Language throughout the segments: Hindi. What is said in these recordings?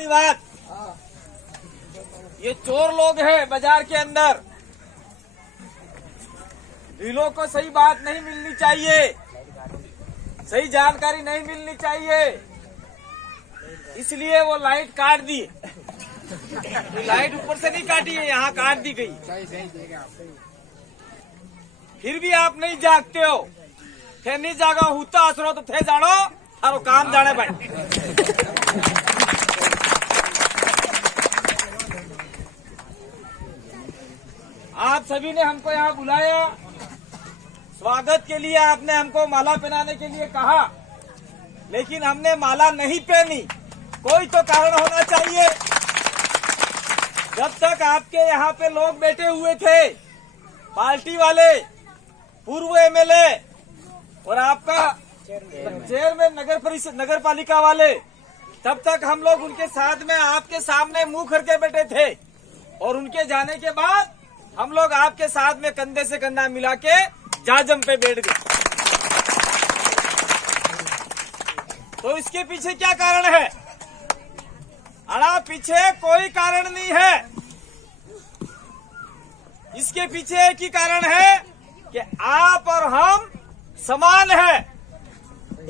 हमारी बात। ये चोर लोग हैं बाजार के अंदर, भीलों को सही बात नहीं मिलनी चाहिए, सही जानकारी नहीं मिलनी चाहिए, इसलिए वो लाइट काट दी। लाइट ऊपर से नहीं काटी है, यहाँ काट दी गई। फिर भी आप नहीं जागते हो। थे नहीं जागा होता असरो तो थे जानो थारो काम जाने भाई। आप सभी ने हमको यहाँ बुलाया, स्वागत के लिए आपने हमको माला पहनाने के लिए कहा, लेकिन हमने माला नहीं पहनी। कोई तो कारण होना चाहिए। जब तक आपके यहाँ पे लोग बैठे हुए थे, पार्टी वाले, पूर्व एमएलए और आपका चेयरमैन नगर परिषद नगर पालिका वाले, तब तक हम लोग उनके साथ में आपके सामने मुंह करके बैठे थे, और उनके जाने के बाद हम लोग आपके साथ में कंधे से कंधा मिला के जाजम पे बैठ गए। तो इसके पीछे क्या कारण है? अड़ा पीछे कोई कारण नहीं है। इसके पीछे एक ही कारण है कि आप और हम समान है।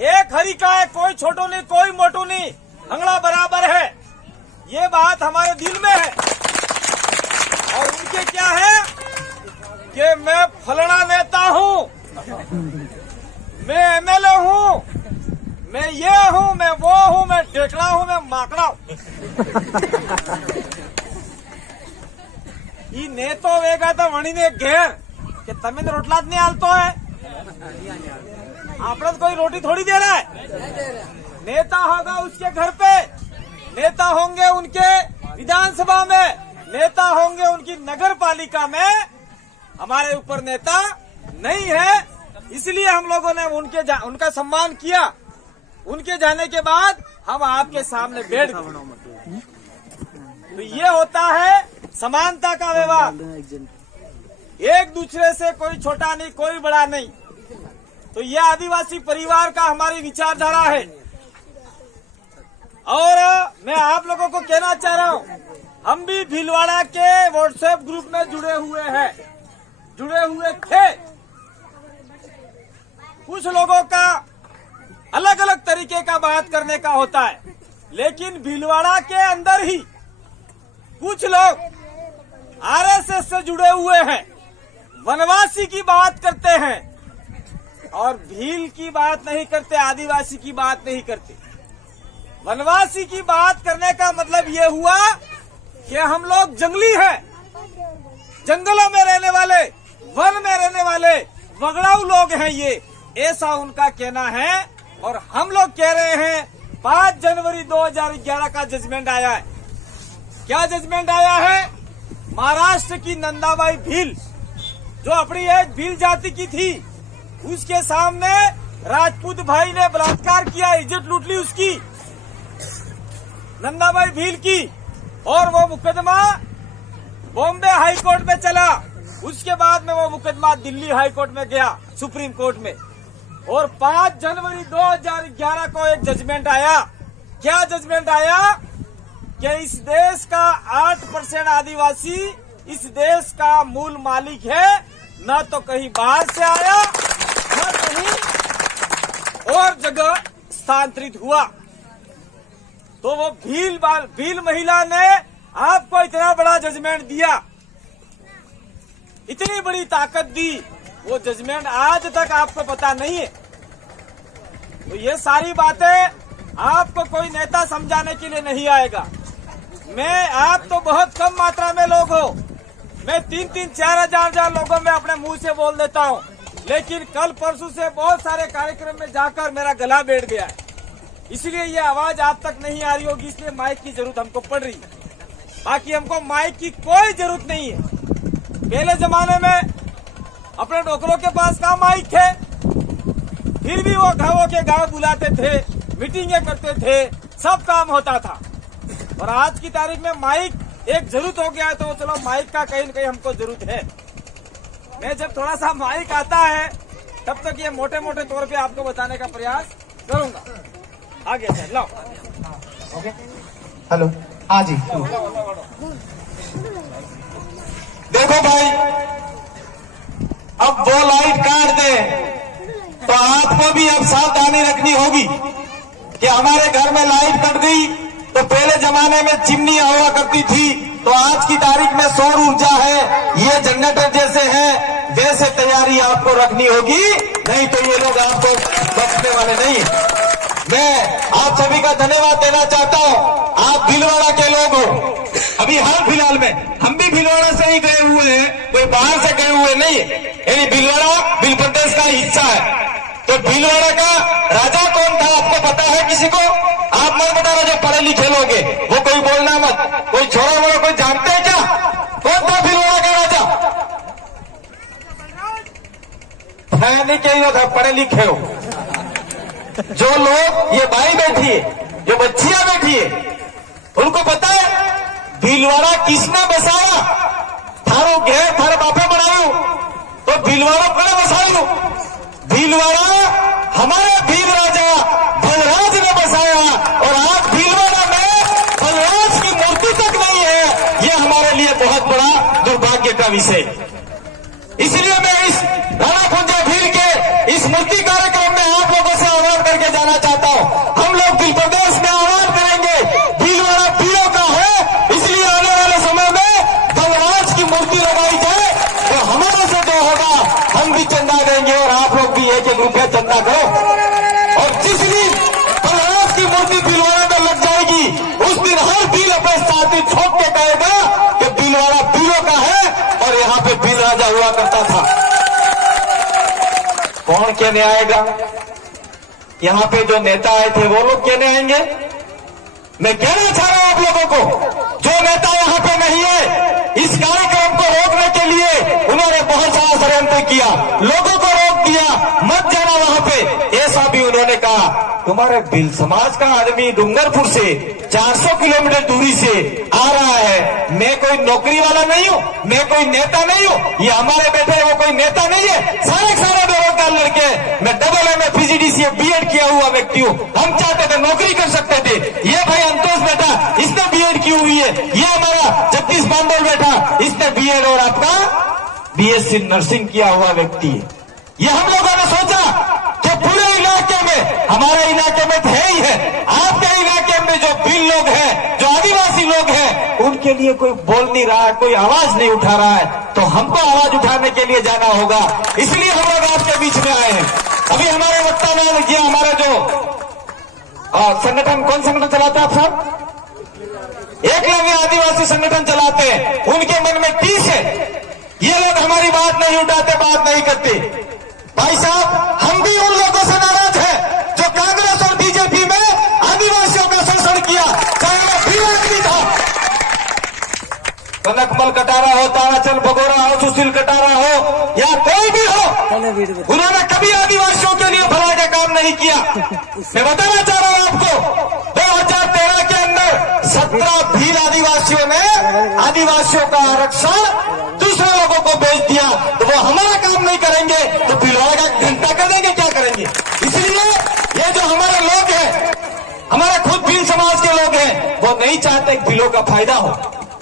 एक हरी का है, कोई छोटो नहीं कोई मोटू नहीं, हंगड़ा बराबर है। ये बात हमारे दिल में है। और उनके क्या है कि मैं फलाना नेता हूँ, मैं एमएलए हूँ, मैं ये हूँ, मैं वो हूँ, मैं टेकड़ा हूँ, मैं माकड़ा हूँ। ई नेतो वेगा तो वणी ने घेर कि तमें रोटला नहीं हालतो है, आपने तो कोई रोटी थोड़ी दे रहा है। नेता होगा उसके घर पे, नेता होंगे उनके विधानसभा में, नेता होंगे उनकी नगर पालिका में। हमारे ऊपर नेता नहीं है, इसलिए हम लोगों ने उनका सम्मान किया। उनके जाने के बाद हम आपके सामने बैठ गए। तो ये होता है समानता का व्यवहार। एक दूसरे से कोई छोटा नहीं, कोई बड़ा नहीं। तो ये आदिवासी परिवार का हमारी विचारधारा है। और मैं आप लोगों को कहना चाह रहा हूँ, हम भी भीलवाड़ा के व्हाट्सएप ग्रुप में जुड़े हुए हैं, जुड़े हुए थे। कुछ लोगों का अलग अलग तरीके का बात करने का होता है, लेकिन भीलवाड़ा के अंदर ही कुछ लोग आरएसएस से जुड़े हुए हैं, वनवासी की बात करते हैं और भील की बात नहीं करते, आदिवासी की बात नहीं करते। वनवासी की बात करने का मतलब ये हुआ कि हम लोग जंगली हैं, जंगलों में रहने वाले, वन में रहने वाले वगड़ाऊ लोग हैं ये, ऐसा उनका कहना है। और हम लोग कह रहे हैं 5 जनवरी 2011 का जजमेंट आया है। क्या जजमेंट आया है? महाराष्ट्र की नंदाबाई भील, जो अपनी एक भील जाति की थी, उसके सामने राजपूत भाई ने बलात्कार किया, इज्जत लूट ली उसकी, नंदाबाई भील की। और वो मुकदमा बॉम्बे हाई कोर्ट में चला। उसके बाद में वो मुकदमा दिल्ली हाई कोर्ट में गया, सुप्रीम कोर्ट में। और 5 जनवरी 2011 को एक जजमेंट आया। क्या जजमेंट आया? कि इस देश का 8% आदिवासी इस देश का मूल मालिक है, न तो कहीं बाहर से आया, न कहीं और जगह स्थानांतरित हुआ। तो वो भील महिला ने आपको इतना बड़ा जजमेंट दिया, इतनी बड़ी ताकत दी, वो जजमेंट आज तक आपको पता नहीं है। तो ये सारी बातें आपको कोई नेता समझाने के लिए नहीं आएगा। आप तो बहुत कम मात्रा में लोग हो, मैं 3-4 हजार लोगों में अपने मुंह से बोल देता हूँ, लेकिन कल परसों से बहुत सारे कार्यक्रम में जाकर मेरा गला बैठ गया है, इसलिए ये आवाज आप तक नहीं आ रही होगी, इसलिए माइक की जरूरत हमको पड़ रही है। बाकी हमको माइक की कोई जरूरत नहीं है। पहले जमाने में अपने डोकरों के पास कहाँ माइक थे, फिर भी वो गाँवों के गाँव बुलाते थे, मीटिंगें करते थे, सब काम होता था। और आज की तारीख में माइक एक जरूरत हो गया है, तो चलो माइक का कहीं न कहीं हमको जरूरत है। मैं जब थोड़ा सा माइक आता है तब तक ये मोटे मोटे तौर पे आपको बताने का प्रयास करूंगा। आगे चल लो। ओके। हेलो, हाँ जी। देखो भाई, अब वो लाइट काट दे तो आपको भी अब सावधानी रखनी होगी कि हमारे घर में लाइट कट गई तो पहले जमाने में चिमनी हुआ करती थी, तो आज की तारीख में सौर ऊर्जा है, ये जनरेटर जैसे है, वैसे तैयारी आपको रखनी होगी, नहीं तो ये लोग आपको बचने वाले नहीं। मैं आप सभी का धन्यवाद देना चाहता हूं। आप भीलवाड़ा के लोग हो, अभी हाल फिलहाल में हम भी भीलवाड़ा से ही गए हुए हैं, कोई बाहर से गए हुए नहीं है। यानी भीलवाड़ा भील प्रदेश का हिस्सा है। तो भीलवाड़ा का राजा कौन था आपको पता है किसी को? आप मत बताना जो पढ़े लिखे लोग हैं, वो कोई बोलना मत, कोई छोड़ा मोड़ा कोई जानते हैं क्या? कौन था भीलवाड़ा का राजा? है नहीं कहीं था, पढ़े लिखे हो। जो लोग, ये भाई बैठी है, जो बच्चियां बैठी है, उनको पता है भीलवाड़ा किसने बसाया? थारो घेर थारे बापे बनायो तो भीलवाड़ा कड़े बसायो। भीलवाड़ा हमारे भील राजा बलराज ने बसाया, और आज भीलवाड़ा में बलराज की मूर्ति तक नहीं है। यह हमारे लिए बहुत बड़ा दुर्भाग्य का विषय। इसलिए मैं इस राणा कुंजा भील के इस मूर्ति कार्यक्रम में आप लोगों से आह्वान करके जाना चाहता हूं। हम लोग भील प्रदेश में आह्वान करेंगे, भीलवाड़ा भीलों का है, इसलिए आने वाले समय में बलराज की मूर्ति लगाई जाए तो हमारे से जो होगा हम भी चंदा देंगे और आप लोग भी एक रुपया चंदा करो। और जिस दिन बलराज की मूर्ति भीलवाड़ा में लग जाएगी, उस दिन हर भील अपने साथी छोड़ के कहेगा कि भीलवाड़ा भीलों का है और यहाँ पे भील राजा हुआ करता था। कौन कहने आएगा? यहाँ पे जो नेता आए थे वो लोग कहने आएंगे? मैं कहना चाह रहा हूं आप लोगों को, जो नेता यहाँ पे नहीं है, इस कार्यक्रम को रोकने के लिए उन्होंने बहुत सारा षड्यंत्र किया, लोगों को रोक दिया, मत जाना वहां पे। ऐसा भी उन्होंने कहा, तुम्हारे भील समाज का आदमी डूंगरपुर से 400 किलोमीटर दूरी से आ रहा है, मैं कोई नौकरी वाला नहीं हूं, मैं कोई नेता नहीं हूं, ये हमारे बेटे वो कोई नेता नहीं है, सारे बेरोजगार लड़के, मैं डबल एमए पीजीडीसीए बीएड किया हुआ व्यक्ति हूं, हम चाहते थे नौकरी कर सकते थे। ये भाई अंतोष बेटा, इसने बीएड की हुई है, ये हमारा जगदीश बांडोल बेटा, इसने बीएड और आपका बीएससी नर्सिंग किया हुआ व्यक्ति है। ये हम लोगों ने सोचा कि पूरे इलाके में, हमारे इलाके में तो है ही है, आपके इलाके में जो भील लोग हैं, जो आदिवासी लोग हैं, उनके लिए कोई बोल नहीं रहा है, कोई आवाज नहीं उठा रहा है, तो हमको आवाज उठाने के लिए जाना होगा। इसलिए हम लोग आपके बीच में आए हैं। अभी हमारे वक्ता ने किया, हमारा जो संगठन, कौन संगठन चलाते हैं आप साहब? एकलव्य आदिवासी संगठन चलाते हैं, उनके मन में टीस है, ये लोग हमारी बात नहीं उठाते, बात नहीं करते। भाई साहब, हम भी उन लोगों से नाराज हैं जो कांग्रेस और बीजेपी में आदिवासियों का शोषण किया, चाहे वो भील आदमी था, कनकमल कटारा हो, ताराचंद भगोरा हो, सुशील कटारा हो, या कोई भी हो, उन्होंने कभी आदिवासियों के लिए भलाई का काम नहीं किया। मैं बताना चाह रहा हूं आपको, 2013 के अंदर 17 भील आदिवासियों ने आदिवासियों का आरक्षण दूसरे लोगों को बेच दिया, तो वो हमारा काम नहीं करेंगे तो भीलवाड़ा का घंटा कर देंगे, क्या करेंगे? इसलिए ये जो हमारे लोग हैं, हमारे खुद भील समाज के लोग हैं, वो नहीं चाहते भीलों का फायदा हो।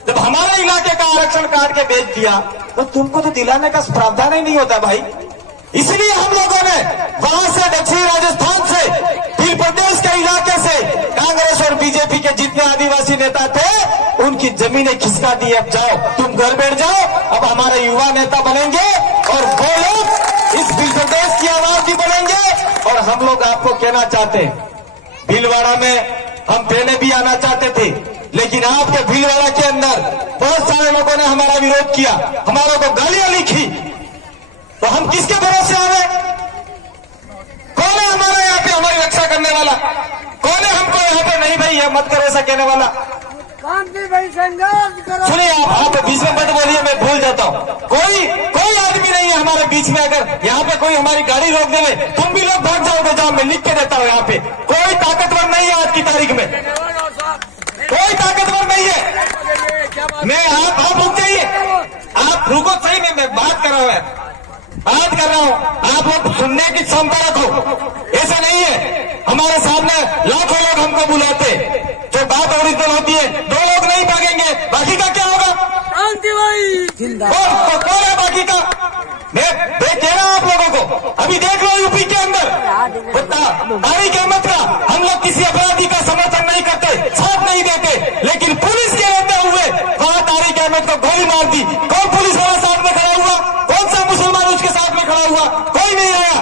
जब हमारे इलाके का आरक्षण काट के बेच दिया तो तुमको तो दिलाने का प्रावधान ही नहीं होता भाई। इसलिए हम लोगों ने वहां से दक्षिणी राजस्थान से, भील प्रदेश के इलाके से कांग्रेस और बीजेपी के जितने आदिवासी नेता थे उनकी जमीनें खिसका दी। अब जाओ, तुम घर बैठ जाओ, अब हमारे युवा नेता बनेंगे और वो लोग इस भील प्रदेश की आवाज भी बनेंगे। और हम लोग आपको कहना चाहते हैं, भीलवाड़ा में हम पहले भी आना चाहते थे, लेकिन आपके भीलवाड़ा के अंदर बहुत सारे लोगों ने हमारा विरोध किया, हमारे को गालियां लिखी, तो हम किसके भरोसे आवे? कौन है हमारा यहाँ पे हमारी रक्षा करने वाला? कौन है हमको यहाँ पे नहीं भाई ये मत करो ऐसा कहने वाला? सुनिए आप बीच में मत बोलिए, मैं भूल जाता हूँ। कोई आदमी नहीं है हमारे बीच में। अगर यहाँ पे कोई हमारी गाड़ी रोक देवे, तुम भी लोग भाग जाओगे, जाओ, मैं लिख के देता हूँ। यहाँ पे कोई ताकतवर नहीं है आज की तारीख में, कोई ताकतवर नहीं है। मैं आप रुक जाइए, आप रुको, सही में मैं बात कर रहा हूँ। बात कर रहा हूं, आप लोग सुनने की क्षमता रखो। ऐसा नहीं है हमारे सामने लाखों लोग हमको बुलाते, जो बात ओरिजिनल होती है 2 लोग नहीं भागेंगे, बाकी का क्या होगा? कौन है बाकी का? मैं कह रहा हूं आप लोगों को, अभी देख लो यूपी के अंदर तारिक अहमद का हम लोग किसी अपराधी का समर्थन नहीं करते, साथ नहीं देते, लेकिन पुलिस के रहते हुए वहां तारिक अहमद को गोली मार दी। कौन पुलिस वाला साथ में खड़ा हुआ? कौन सा मुसलमान उसके साथ में खड़ा हुआ? कोई नहीं आया।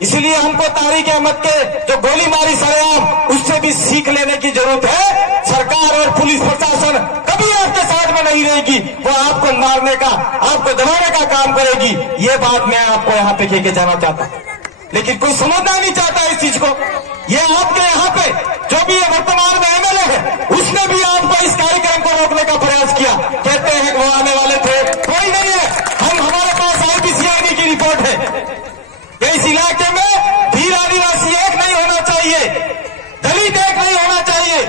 इसलिए हमको तारिक अहमद के जो गोली मारी सरेआम, उससे भी सीख लेने की जरूरत है। सरकार और पुलिस प्रशासन कभी आपके साथ में नहीं रहेगी, वो आपको मारने का, आपको दबाने का काम करेगी। ये बात मैं आपको यहाँ पे कह के जाना चाहता हूँ, लेकिन कोई समझना नहीं चाहता इस चीज को। ये आपके यहाँ पे जो भी वर्तमान में एमएलए है, उसने भी आपको इस कार्यक्रम को रोकने का प्रयास किया। कहते हैं कि वो आने वाले थे, कोई नहीं है। हमारे पास आईपीसीआईडी की रिपोर्ट है कि इस इलाके में भील आदिवासी एक नहीं होना चाहिए, दलित एक नहीं होना चाहिए।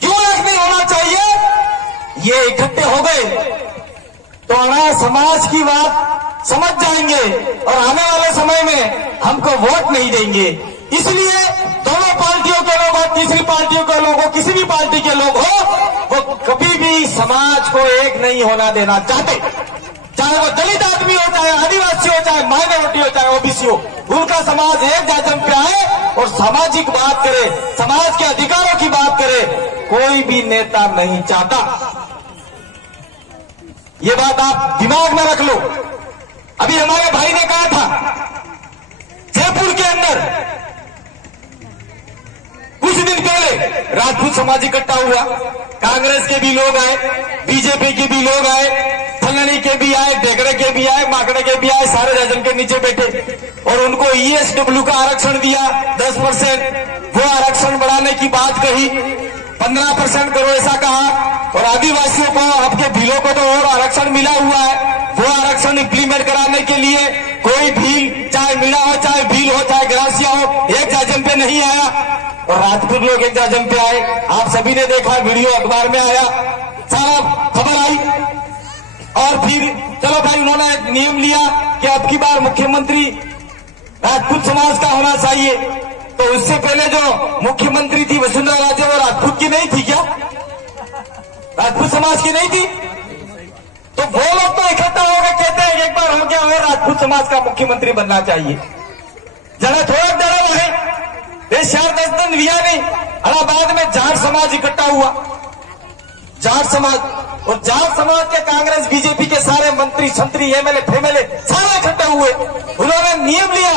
क्यों एक नहीं होना चाहिए? ये इकट्ठे हो गए तो अनाथ समाज की बात समझ जाएंगे और आने वाले समय में हमको वोट नहीं देंगे। इसलिए दोनों पार्टियों के लोग और तीसरी पार्टियों के लोग हो, किसी भी पार्टी के लोग हो, वो कभी भी समाज को एक नहीं होना देना चाहते। चाहे वो दलित आदमी हो, चाहे आदिवासी हो, चाहे माइनॉरिटी हो, चाहे ओबीसी हो, उनका समाज एक जाजम पे आए और सामाजिक बात करे, समाज के अधिकारों की बात करे, कोई भी नेता नहीं चाहता। ये बात आप दिमाग में रख लो। अभी हमारे भाई ने कहा था जयपुर के अंदर कुछ दिन पहले राजपूत समाज इकट्ठा हुआ, कांग्रेस के भी लोग आए, बीजेपी के भी लोग आए, फलनी के भी आए, डेगड़े के भी आए, माकड़े के भी आए, सारे राजन के नीचे बैठे और उनको ईएसडब्ल्यू का आरक्षण दिया 10%। वो आरक्षण बढ़ाने की बात कही, 15% करो ऐसा कहा। और आदिवासियों को, आपके भीलों को तो और आरक्षण मिला हुआ है, वो आरक्षण इम्प्लीमेंट कराने के लिए कोई भील, चाहे मिला हो, चाहे भील हो, चाहे ग्रासिया हो, एक जाजम पे नहीं आया और राजपूत लोग एक जाजम पे आए। आप सभी ने देखा, वीडियो अखबार में आया, सारा खबर आई। और फिर चलो भाई, उन्होंने नियम लिया कि अब की बार मुख्यमंत्री राजपूत समाज का होना चाहिए। तो उससे पहले जो मुख्यमंत्री थी वसुंधरा राजे, वो राजपूत की नहीं थी क्या? राजपूत समाज की नहीं थी? तो वो लोग तो इकट्ठा हो गए, कहते हैं एक बार हम क्या हुए, राजपूत समाज का मुख्यमंत्री बनना चाहिए। जरा थोड़ा डरा है, 10 दिन लिया नहीं। इलाहाबाद में जाट समाज इकट्ठा हुआ, जाट समाज, और जाट समाज के कांग्रेस बीजेपी के सारे मंत्री संतरी एमएलए फेमएलए सारे इकट्ठे हुए। उन्होंने नियम लिया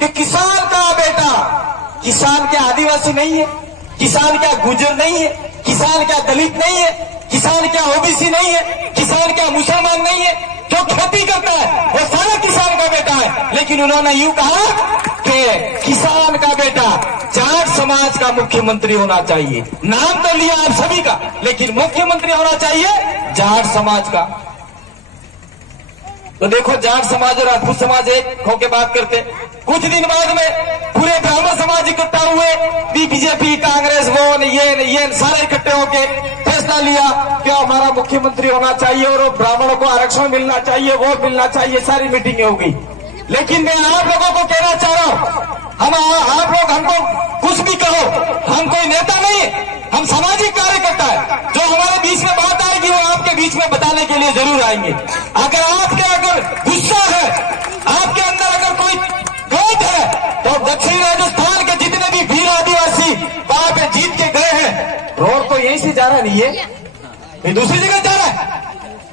कि किसान का बेटा, किसान क्या आदिवासी नहीं है, किसान क्या गुर्जर नहीं है, किसान क्या दलित नहीं है, किसान क्या ओबीसी नहीं है, किसान क्या मुसलमान नहीं है, जो खेती करता है वो सारा किसान का बेटा है। लेकिन उन्होंने यूं कहा कि किसान का बेटा जाट समाज का मुख्यमंत्री होना चाहिए। नाम तो लिया आप सभी का, लेकिन मुख्यमंत्री होना चाहिए जाट समाज का। तो देखो, जाट समाज और राजपूत समाज एक होके बात करते। कुछ दिन बाद में पूरे ब्राह्मण समाज इकट्ठा हुए, बीजेपी, कांग्रेस, वो ये सारे इकट्ठे होके फैसला लिया कि हमारा मुख्यमंत्री होना चाहिए और ब्राह्मणों को आरक्षण मिलना चाहिए, वोट मिलना चाहिए। सारी मीटिंगें हो गई। लेकिन मैं आप लोगों को कहना चाह रहा हूं, आप लोग हमको कुछ भी कहो, हम कोई नेता नहीं है, हम सामाजिक कार्यकर्ता है। जो हमारे बीच में बात आएगी वो आपके बीच में बताने के लिए जरूर आएंगे। अगर गुस्सा है, आपके अंदर अगर कोई क्रोध है, तो दक्षिण राजस्थान के जितने भी भील आदिवासी वहां पे जीत के गए हैं, रोड तो यहीं से जा रहा नहीं है, ये दूसरी जगह जा रहा है।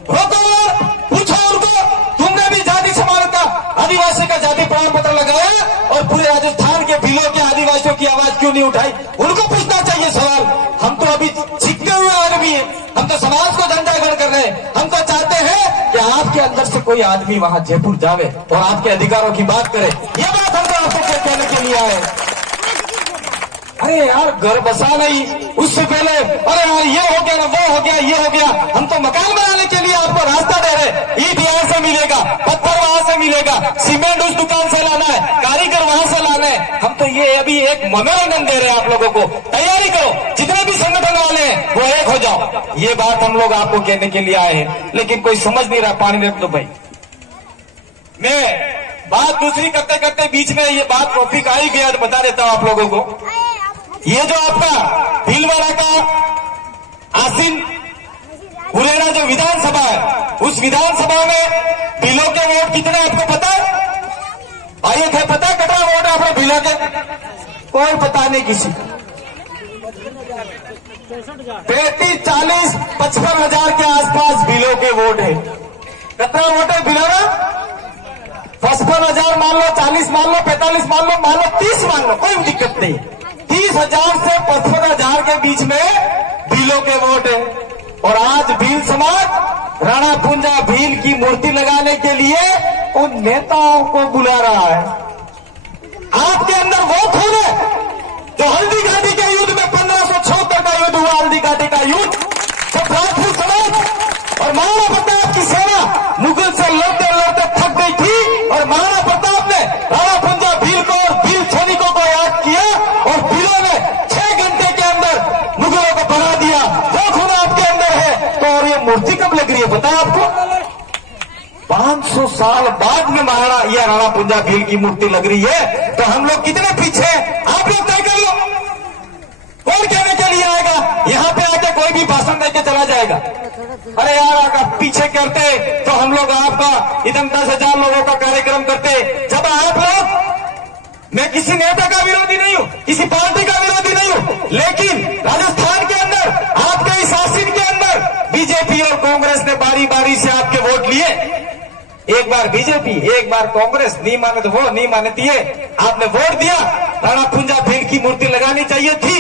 रोको और पूछो उनको, तुमने भी जाति समानता आदिवासी का जाति प्रमाण पत्र लगाया और पूरे राजस्थान के भीलों के आदिवासियों की आवाज क्यों नहीं उठाई? उनको पूछना चाहिए सवाल। हम तो अभी सीखते हुए आदमी है, हम तो समाज को झंडागढ़ कर रहे हैं। हम तो चाहते हैं कि आपके अंदर से कोई आदमी वहां जयपुर जावे और आपके अधिकारों की बात करे। ये बात हम तो आपको कहने के लिए आए। अरे अरे यार घर बसा नहीं, उससे पहले अरे यार ये हो गया ना, वो हो गया, ये हो गया। हम तो मकान बनाने के लिए आपको रास्ता दे रहे, ईट यहाँ से मिलेगा, पत्थर वहां से मिलेगा, सीमेंट उस दुकान से लाना है, कारीगर वहां से लाना है। हम तो ये अभी एक मनोरंजन दे रहे हैं आप लोगों को। तैयारी करो, जितने भी संगठन वाले हैं वो एक हो जाओ। ये बात हम लोग आपको कहने के लिए आए हैं, लेकिन कोई समझ नहीं रहा। पानी रख दो भाई। मैं बात दूसरी करते करते बीच में ये बात टॉपिक आ ही गया, तो बता देता हूं आप लोगों को। ये जो आपका भीलवाड़ा का आसीन मुरैना जो विधानसभा है, उस विधानसभा में भीलों के वोट कितने आपको पता है? आइए थे पता है कितना वोट है अपने भीलों के? कोई पता नहीं किसी। 35, 40, 55 हजार के आसपास भीलों के वोट है। कितना वोट है भीलों का? 55 हजार मान लो, 40 मान लो, 45 मान लो, 30 मान लो, कोई दिक्कत नहीं। 30,000 से 55,000 के बीच में भीलों के वोट है। और आज भील समाज राणा पुंजा भील की मूर्ति लगाने के लिए उन नेताओं को बुला रहा है। आपके अंदर वो खून है जो हल्दी घाटी के युद्ध में 1576 का युद्ध हुआ, हल्दी घाटी का युद्ध, जब राजपूत समाज और महाराणा प्रताप की सेना मुगल से लड़ते लड़ते थक गई थी, और महाराणा प्रताप ने राणा पुंजा भील को और भील सैनिकों को याद किया, और भीलों ने 6 घंटे के अंदर मुगलों को भगा दिया। वो खून आपके अंदर है। तो और ये मूर्ति कब लग रही है पता है आपको? 500 साल बाद में महाराणा या राणा पुंजा भील की मूर्ति लग रही है। तो हम लोग कितने पीछे? आप लोग तय कर लो, कौन कहने के लिए आएगा? यहाँ पे आके कोई भी भाषण देके चला जाएगा। अरे यार आप पीछे करते तो हम लोग आपका इधर 10,000 लोगों का कार्यक्रम करते। जब आप लोग, मैं किसी नेता का विरोधी नहीं हूं, किसी पार्टी का विरोधी नहीं हूं, लेकिन राजस्थान के अंदर आपके इस शासन के अंदर बीजेपी और कांग्रेस ने बारी बारी से आपके वोट लिए। एक बार बीजेपी, एक बार कांग्रेस, नहीं माने तो वो, नहीं माने तो ये। आपने वोट दिया, राणा पुंजा भील की मूर्ति लगानी चाहिए थी।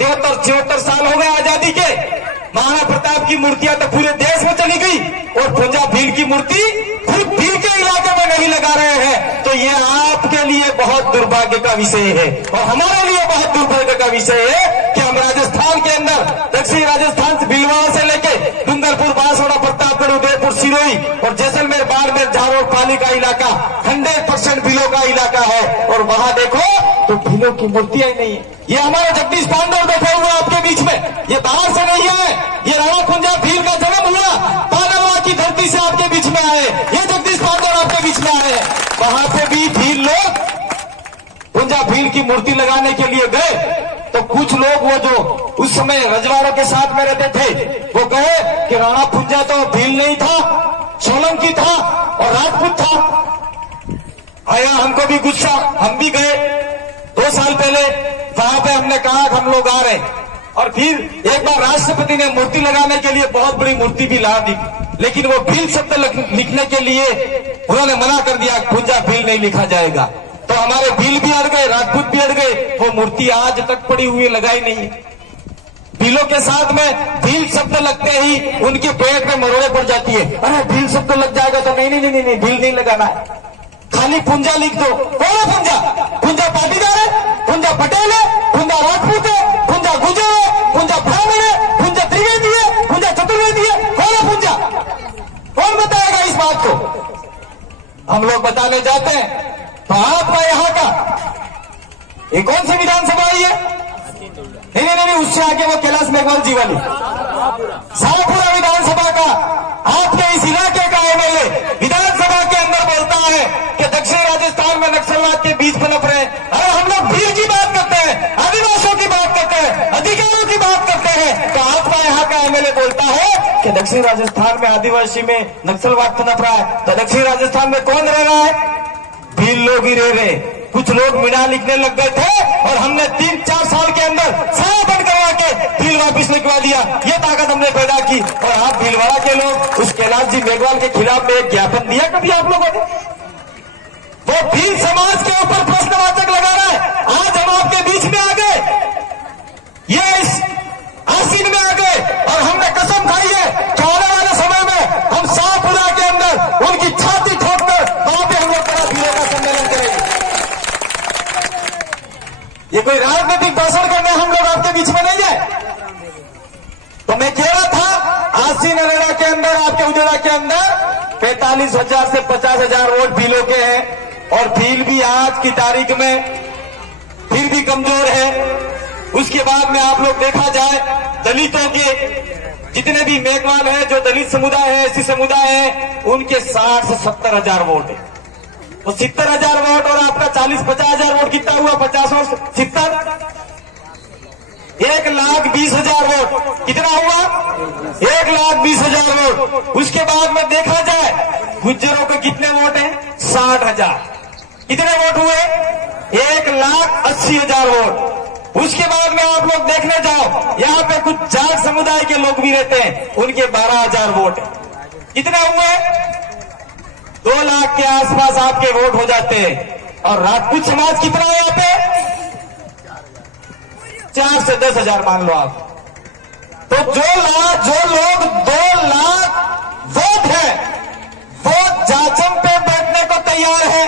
73-74 साल हो गए आजादी के। महाराणा प्रताप की मूर्तियां तो पूरे देश में चली गई, और पुंजा भील की मूर्ति खुद भील के इलाके में नहीं लगा रहे हैं। तो ये आपके लिए बहुत दुर्भाग्य का विषय है, और हमारे लिए बहुत दुर्भाग्य का विषय है कि हम राजस्थान के अंदर, दक्षिण राजस्थान से भीलवाड़ा से लेके डूंगरपुर, बांसवाड़ा, प्रतापगढ़, उदयपुर, सिरोही और जैसलमेर, बाड़मेर, झारोड, पाली का इलाका 100% भीलों का इलाका है। और वहां देखो तो भीलों की मूर्तियां ही नहीं है। ये हमारे जगदीश पांडव बैठे हुए आपके बीच में, ये बाहर से नहीं है, ये राणा पुंजा भील का जन्म हुआ पांडवा की धरती से आपके बीच में आए। ये जगदीश पांडव आपके बीच में आए। वहां पे भी भील लोग पुंजा भील की मूर्ति लगाने के लिए गए, तो कुछ लोग वो जो उस समय रजवाड़ों के साथ में रहते थे, वो कहे कि राणा पुंजा तो भील नहीं था, सोलंकी था और राजपूत था। आया हमको भी गुस्सा, हम भी गए 2 साल पहले, वहां पे हमने कहा कि हम लोग आ रहे हैं। और फिर एक बार राष्ट्रपति ने मूर्ति लगाने के लिए बहुत बड़ी मूर्ति भी ला दी, लेकिन वो भील शब्द लिखने के लिए उन्होंने मना कर दिया, पुंजा भील नहीं लिखा जाएगा। तो हमारे भील भी अड़ गए, राजपूत भी अड़ गए। वो मूर्ति आज तक पड़ी हुई लगाई नहीं है। भीलों के साथ में भील शब्द लगते ही उनके पेट में मरोड़े पड़ जाती है। अरे भील शब्द लग जाएगा तो नहीं नहीं नहीं नहीं, भील नहीं लगाना है, खाली पुंजा लिख दो। कौन है पुंजा? पुंजा पाटीदार है, पुंजा पटेल है, पुंजा राजपूत है, पुंजा गुर्जर है, पुंजा ब्राह्मण है, पुंजा त्रिवेदी है, पुंजा चतुर्वेदी है। कौन है पुंजा? कौन बताएगा इस बात को? हम लोग बताने जाते हैं तो आपका यहाँ का ये कौन सी विधानसभा आई है? नहीं नहीं नहीं, उससे आगे वो कैलाश मेघवाल जी वाली शाहपुरा विधानसभा का आपके इस इलाके का एमएलए विधानसभा के अंदर बोलता है कि दक्षिण राजस्थान में नक्सलवाद के बीज पनप रहे हैं। अरे हम लोग भील की बात करते हैं, आदिवासियों की बात करते हैं, अधिकारियों की बात करते हैं, तो आपका यहाँ का एमएलए बोलता है कि दक्षिण राजस्थान में आदिवासी में नक्सलवाद पनप रहा है। तो दक्षिण राजस्थान में कौन रह रहा है? भील लोग ही रह रहे। कुछ लोग मीणा लिखने लग गए थे, और हमने 3-4 साल के अंदर सारा बंद करवा के भील वापिस लिखवा दिया। ये ताकत हमने पैदा की। और आप भीलवाड़ा के लोग उस कैलाश जी मेघवाल के खिलाफ में एक ज्ञापन दिया कभी आप लोगों ने? वो भील समाज के ऊपर प्रश्नवाचक लगा रहा है। आज हम आपके बीच में आ गए, ये इस आसीन में आ गए, और हमने कसम खाई है कि आने वाले समय में हम शाहपुरा के अंदर उनकी छाती ठोककर वहां पे हम लोग बड़ा भीलों का सम्मेलन करेंगे। ये कोई राजनीतिक भाषण करने हम लोग आपके बीच में नहीं है। तो मैं कह रहा था आसी नरेगा के अंदर, आपके उजेड़ा के अंदर 45,000 से 50,000 वोट भीलों के हैं, और भील भी आज की तारीख में फिर भी कमजोर है। उसके बाद में आप लोग देखा जाए दलितों के जितने भी मेघवाल है, जो दलित समुदाय है, एससी समुदाय है, उनके 60 से 70,000 वोट है। तो 70,000 वोट और आपका 40-50,000 वोट कितना हुआ? 50 और 70 1,20,000 वोट कितना हुआ? 1,20,000 वोट। उसके बाद में देखा जाए गुज्जरों के कितने वोट हैं? 60,000। कितने वोट हुए? 1,80,000 वोट। उसके बाद में आप लोग देखने जाओ, यहाँ पे कुछ जाट समुदाय के लोग भी रहते हैं, उनके 12,000 वोट है। कितने हुए? 2 लाख के आसपास आपके वोट हो जाते हैं। और राजपूत समाज कितना है यहाँ पे? 4 से 10,000 मान लो आप। तो जो लोग 2 लाख वोट है, वो जाचम पे बैठने को तैयार है,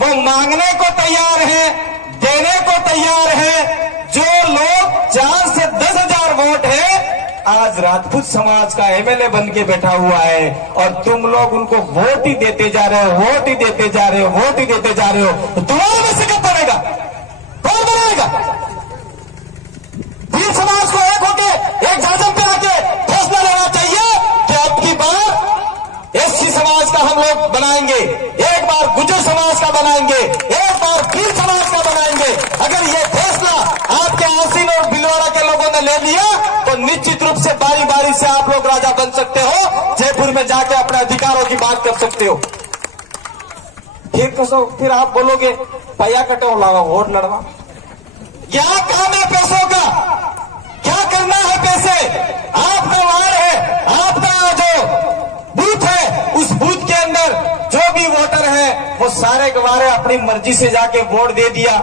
वो मांगने को तैयार है, देने को तैयार है। जो लोग 4 से 10,000 वोट है, आज राजपूत समाज का एमएलए बन के बैठा हुआ है, और तुम लोग उनको वोट ही देते जा रहे हो, वोट ही देते जा रहे हो, वोट ही देते जा रहे हो। तो तुम्हारे में से कब बनेगा? कौन बनाएगा? भील समाज को एक होके एक जाजम पे आके फैसला लेना चाहिए कि अब की बार एससी समाज का हम लोग बनाएंगे, एक बार गुज्जर समाज का बनाएंगे, एक बार भील समाज का बनाएंगे। अगर ये फैसला आपके आसीन और भीलवाड़ा के लोगों ने ले लिया तो निश्चित रूप से बारी बारी से आप लोग राजा बन सकते हो, जयपुर में जाके अपने अधिकारों की बात कर सकते हो। फिर आप बोलोगे पैया कटो लावा वोट लड़वा। क्या काम है पैसों का? क्या करना है पैसे? आपका वार्ड है, आपका जो बूथ है, उस बूथ के अंदर जो भी वोटर है वो सारे गवारे अपनी मर्जी से जाके वोट दे दिया।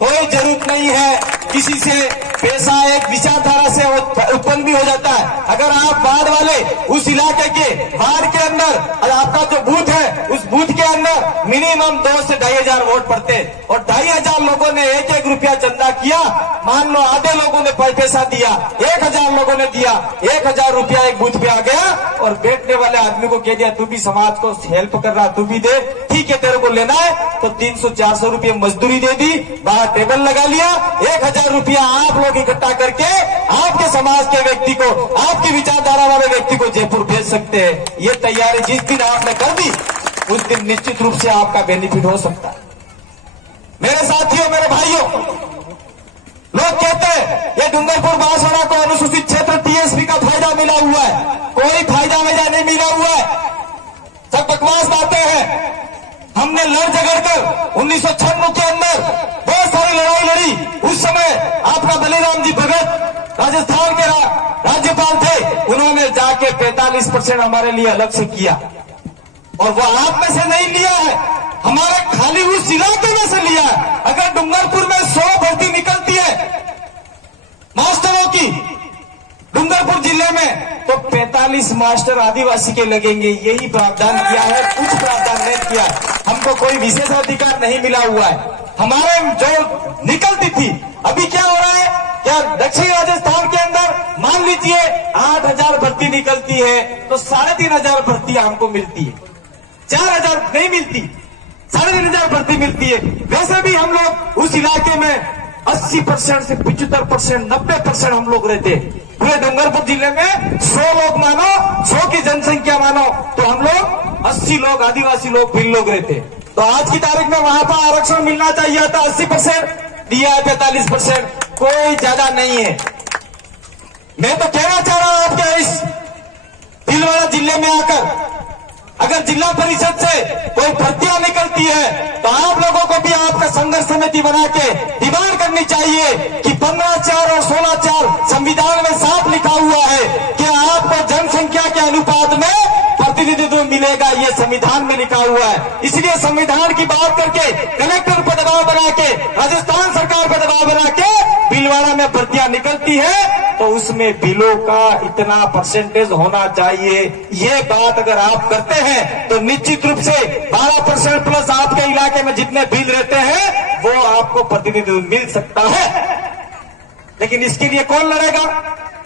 कोई जरूरत नहीं है किसी से पैसा, एक विचारधारा से उत्पन्न भी हो जाता है। अगर आप वार्ड वाले उस इलाके के वार्ड के अंदर आपका जो बूथ है, उस बूथ के अंदर मिनिमम 2 से 2,500 वोट पड़ते, और 2,500 लोगों ने 1-1 रुपया चंदा किया, मान लो आधे लोगों ने पैसा दिया, 1,000 लोगों ने दिया, 1,000 रुपया एक बूथ पे आ गया, और बैठने वाले आदमी को कह दिया तू भी समाज को हेल्प कर रहा, तू भी दे, ठीक है तेरे को लेना है तो 300-400 रुपये मजदूरी दे दी, बाहर टेबल लगा लिया, 1,000 रुपया आप लोग इकट्ठा करके आपके समाज के व्यक्ति को, आपकी विचारधारा वाले व्यक्ति को जयपुर भेज सकते हैं। ये तैयारी जिस दिन आपने कर दी उस दिन निश्चित रूप से आपका बेनिफिट हो सकता है। मेरे साथियों, मेरे भाइयों, लोग कहते हैं ये डूंगरपुर बांसवाड़ा को अनुसूचित क्षेत्र टीएसपी का फायदा मिला हुआ है। कोई फायदा मेरा नहीं मिला हुआ है, सब बकवास बातें हैं। हमने लड़ झगड़ कर 1996 के अंदर बहुत सारी लड़ाई लड़ी। उस समय आपका बलिराम जी भगत राजस्थान के राज्यपाल थे, उन्होंने जाके 45% हमारे लिए अलग से किया, और वो आप में से नहीं लिया है, हमारे खाली उस इलाके में से लिया है। अगर डूंगरपुर में 100 भर्ती निकलती है मास्टरों की डूंगरपुर जिले में, तो 45 मास्टर आदिवासी के लगेंगे। यही प्रावधान किया है, कुछ प्रावधान नहीं किया। हमको कोई विशेष अधिकार नहीं मिला हुआ है। हमारे जो निकलती थी, अभी क्या हो रहा है, क्या दक्षिण राजस्थान के अंदर मान लीजिए 8,000 भर्ती निकलती है तो 3,500 भर्ती हमको मिलती है, 4,000 नहीं मिलती, 3,500 भर्ती मिलती है। वैसे भी हम लोग उस इलाके में 80% से 75%, 90% हम लोग रहते हैं। पूरे डूंगरपुर जिले में 100 लोग मानो, 100 की जनसंख्या मानो, तो हम लोग 80 लोग आदिवासी लोग, भील लोग रहते हैं। तो आज की तारीख में वहां पर आरक्षण मिलना चाहिए था, 80% दिया है, 45%, कोई ज्यादा नहीं है। मैं तो कहना चाह रहा हूं आपके इस भीलवाड़ा जिले में आकर, अगर जिला परिषद से कोई भर्तियां निकलती है तो आप लोगों को भी आपका संघर्ष समिति बना के डिमांड करनी चाहिए कि 15/4 और 16/4 संविधान में साफ लिखा हुआ है कि आपको जनसंख्या के अनुपात में प्रतिनिधित्व मिलेगा। ये संविधान में लिखा हुआ है। इसलिए संविधान की बात करके कलेक्टर पर दबाव बना के, राजस्थान सरकार पर दबाव बना के भीलवाड़ा में भर्तियां निकलती है तो उसमें बिलों का इतना परसेंटेज होना चाहिए। ये बात अगर आप करते हैं तो निश्चित रूप से 12% प्लस आपके इलाके में जितने बिल रहते हैं वो आपको प्रतिनिधित्व मिल सकता है। लेकिन इसके लिए कौन लड़ेगा?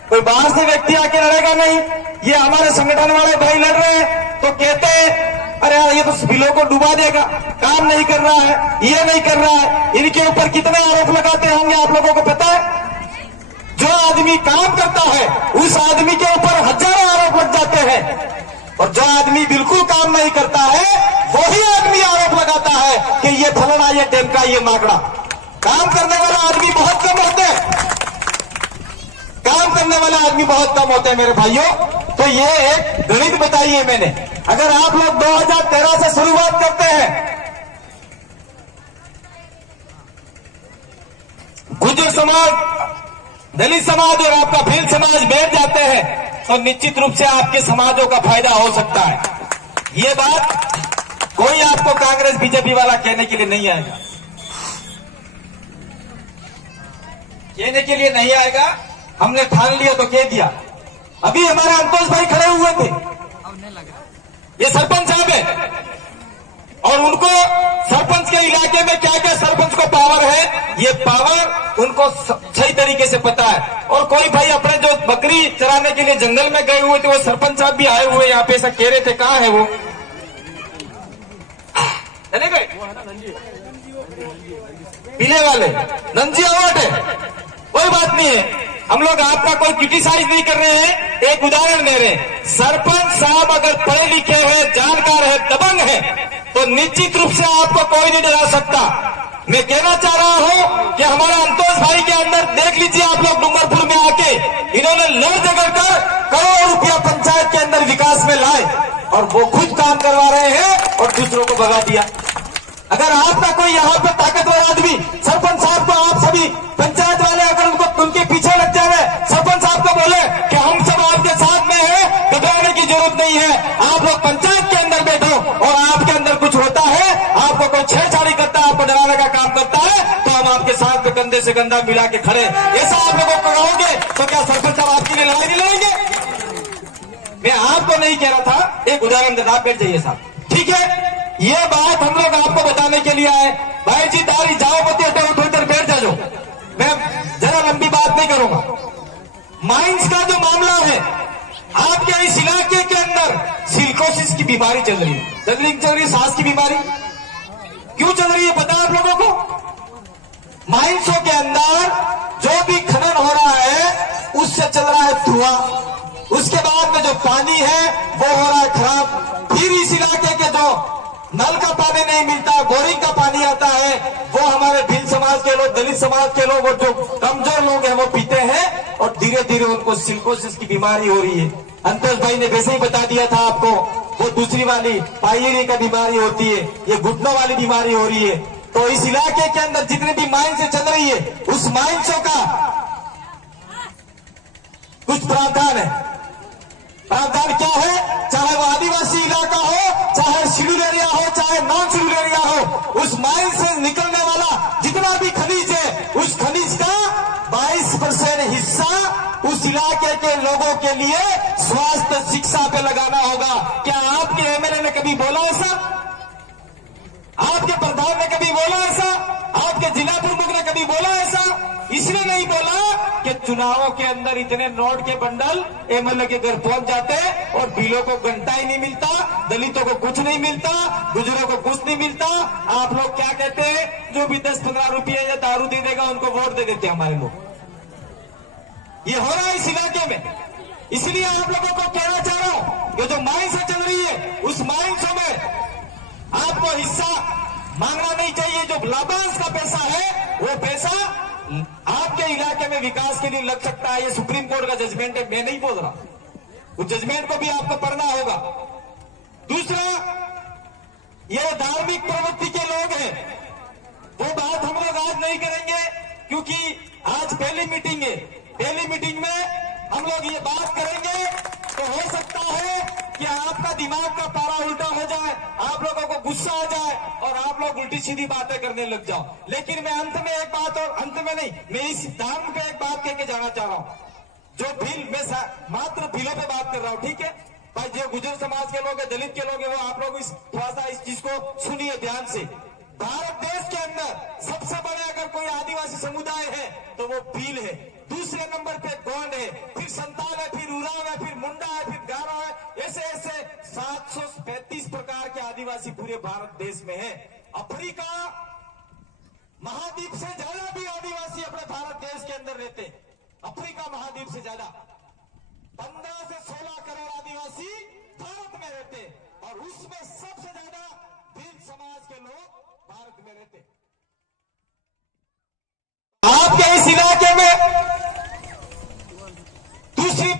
कोई बाहर से व्यक्ति आके लड़ेगा नहीं। ये हमारे संगठन वाले भाई लड़ रहे हैं तो कहते हैं अरे यार ये तो बिलों को डुबा देगा, काम नहीं कर रहा है, ये नहीं कर रहा है। इनके ऊपर कितने आरोप लगाते होंगे आप लोगों को पता है? जो आदमी काम करता है उस आदमी के ऊपर हजारों आरोप लग जाते हैं और जो आदमी बिल्कुल काम नहीं करता है वही आदमी आरोप लगाता है कि ये फलाना, ये टेमका, ये माकड़ा। काम करने वाला आदमी बहुत कम होते हैं, काम करने वाला आदमी बहुत कम होते हैं मेरे भाइयों। तो ये एक गणित बताई है मैंने। अगर आप लोग 2013 से शुरुआत करते हैं, गुर्जर समाज, दलित समाज और आपका भील समाज बैठ जाते हैं तो निश्चित रूप से आपके समाजों का फायदा हो सकता है। ये बात कोई आपको कांग्रेस बीजेपी वाला कहने के लिए नहीं आएगा, कहने के लिए नहीं आएगा। हमने ठान लिया तो कह दिया। अभी हमारे अंतोष भाई खड़े हुए थे, ये सरपंच साहब है और उनको सरपंच के इलाके में क्या क्या सरपंच को पावर है ये पावर उनको सही तरीके से पता है। और कोई भाई अपने जो बकरी चराने के लिए जंगल में गए हुए थे वो सरपंच साहब भी आए हुए यहाँ पे, ऐसा कह रहे थे। कहाँ है वो? चले गए पीले वाले नंजी अवार्ड है, कोई बात नहीं है। हम लोग आपका कोई क्रिटिसाइज नहीं कर रहे हैं, एक उदाहरण दे रहे हैं। सरपंच साहब अगर पढ़े लिखे हैं, जानकार है, दबंग है तो निश्चित रूप से आपको कोई नहीं डरा सकता। मैं कहना चाह रहा हूं कि हमारा अंतोष भाई के अंदर देख लीजिए आप लोग, डूंगरपुर में आके इन्होंने लड़ झगड़ कर करोड़ों रुपया पंचायत के अंदर विकास में लाए और वो खुद काम करवा रहे हैं और दूसरों को भगा दिया। अगर आपका कोई यहाँ पे ताकतवर आदमी सरपंच साहब को, आप सभी पंचायत वाले अगर उनके पीछे लग जाए, सरपंच साहब को बोले कि हम सब आपके साथ में हैं, घबराने की जरूरत नहीं है, आप लोग पंचायत के अंदर बैठो और आपके अंदर कुछ होता है, आपको कोई छेड़छाड़ी करता है, आपको डराने का काम करता है तो हम आपके साथ में कंधे से कंधा मिला के खड़े, ऐसा आप लोगों को कहोगे तो क्या सरपंच साहब आपके लिए लड़ाई नहीं लड़ेंगे? मैं आपको नहीं कह रहा था, एक उदाहरण देता, आप बैठ जाइए साहब, ठीक है? ये बात हम लोग आपको बताने के लिए आए। भाई जी तारी जाओ पति हटो, थोड़ी देर बैठ जाओ, मैं जरा लंबी बात नहीं करूंगा। माइंस का जो मामला है, आपके इस इलाके के अंदर सिलिकोसिस की बीमारी चल रही है, चल रही सांस की बीमारी। क्यों चल रही है पता है आप लोगों को? माइंसों के अंदर जो भी खनन हो रहा है उससे चल रहा है धुआं, उसके बाद में जो पानी है वो हो रहा है खराब। फिर इस इलाके के जो नल का पानी नहीं मिलता, बोरिंग का पानी आता है, वो हमारे भील समाज के लोग, दलित समाज के लोग और जो कमजोर लोग हैं वो पीते हैं और धीरे धीरे उनको सिलिकोसिस की बीमारी हो रही है। अंतोष भाई ने वैसे ही बता दिया था आपको, वो दूसरी वाली पायरी का बीमारी होती है, ये घुटनों वाली बीमारी हो रही है। तो इस इलाके के अंदर जितनी भी माइंस चल रही है उस माइंसों का कुछ प्रावधान है। प्रावधान क्या है? चाहे वो आदिवासी इलाका हो, चाहे शेड्यूल एरिया हो, चाहे नॉन शेड्यूल एरिया हो, उस माइन से निकलने वाला जितना भी खनिज है उस खनिज का 22% हिस्सा उस इलाके के लोगों के लिए स्वास्थ्य शिक्षा पे लगाना होगा। क्या आपके एमएलए ने कभी बोला ऐसा? आपके प्रधान ने कभी बोला ऐसा? आपके जिला प्रमुख ने कभी बोला ऐसा? इसलिए नहीं बोला कि चुनावों के अंदर इतने नोट के बंडल एमएलए के घर पहुंच जाते और बिलों को घंटा ही नहीं मिलता, दलितों को कुछ नहीं मिलता, गुजरों को कुछ नहीं मिलता। आप लोग क्या कहते हैं? जो भी 10-15 रुपये या दारू दे देगा उनको वोट दे देते हमारे लोग। ये हो रहा है इस इलाके में। इसलिए आप लोगों को कहना चाह रहा हूं कि जो माइंस चल रही है उस माइंसों में आपको हिस्सा मांगना नहीं चाहिए। जो लाभांश का पैसा है वो पैसा आपके इलाके में विकास के लिए लग सकता है। ये सुप्रीम कोर्ट का जजमेंट है, मैं नहीं बोल रहा, उस जजमेंट को भी आपको पढ़ना होगा। दूसरा, ये धार्मिक प्रवृत्ति के लोग हैं, वो बात हम लोग आज नहीं करेंगे क्योंकि आज पहली मीटिंग है। पहली मीटिंग में हम लोग ये बात करेंगे तो हो सकता है कि आपका दिमाग का पारा उल्टा हो जाए, आप लोगों को गुस्सा आ जाए और आप लोग उल्टी सीधी बातें करने लग जाओ। लेकिन मैं अंत में एक बात, और अंत में नहीं, मैं इस सिद्धांत पे एक बात कह के जाना चाह रहा हूं। जो बिल, मैं मात्र बिलों पे बात कर रहा हूं, ठीक है भाई। जो गुजर समाज के लोग हैं, दलित के लोग हैं, वो आप लोग थोड़ा सा इस चीज को सुनिए ध्यान से। भारत देश के अंदर सबसे बड़े अगर कोई आदिवासी समुदाय है तो वो भील है, दूसरे नंबर पे गोंड है, फिर संताल है, फिर उरांव है, फिर मुंडा है, फिर गारो है। ऐसे ऐसे 735 प्रकार के आदिवासी पूरे भारत देश में है। अफ्रीका महाद्वीप से ज्यादा भी आदिवासी अपने भारत देश के अंदर रहते हैं। अफ्रीका महाद्वीप से ज्यादा 15 से 16 करोड़ आदिवासी भारत में रहते हैं, और उसमें सबसे ज्यादा भील समाज के लोग भारत में रहते। आपके इस इलाके में दूसरी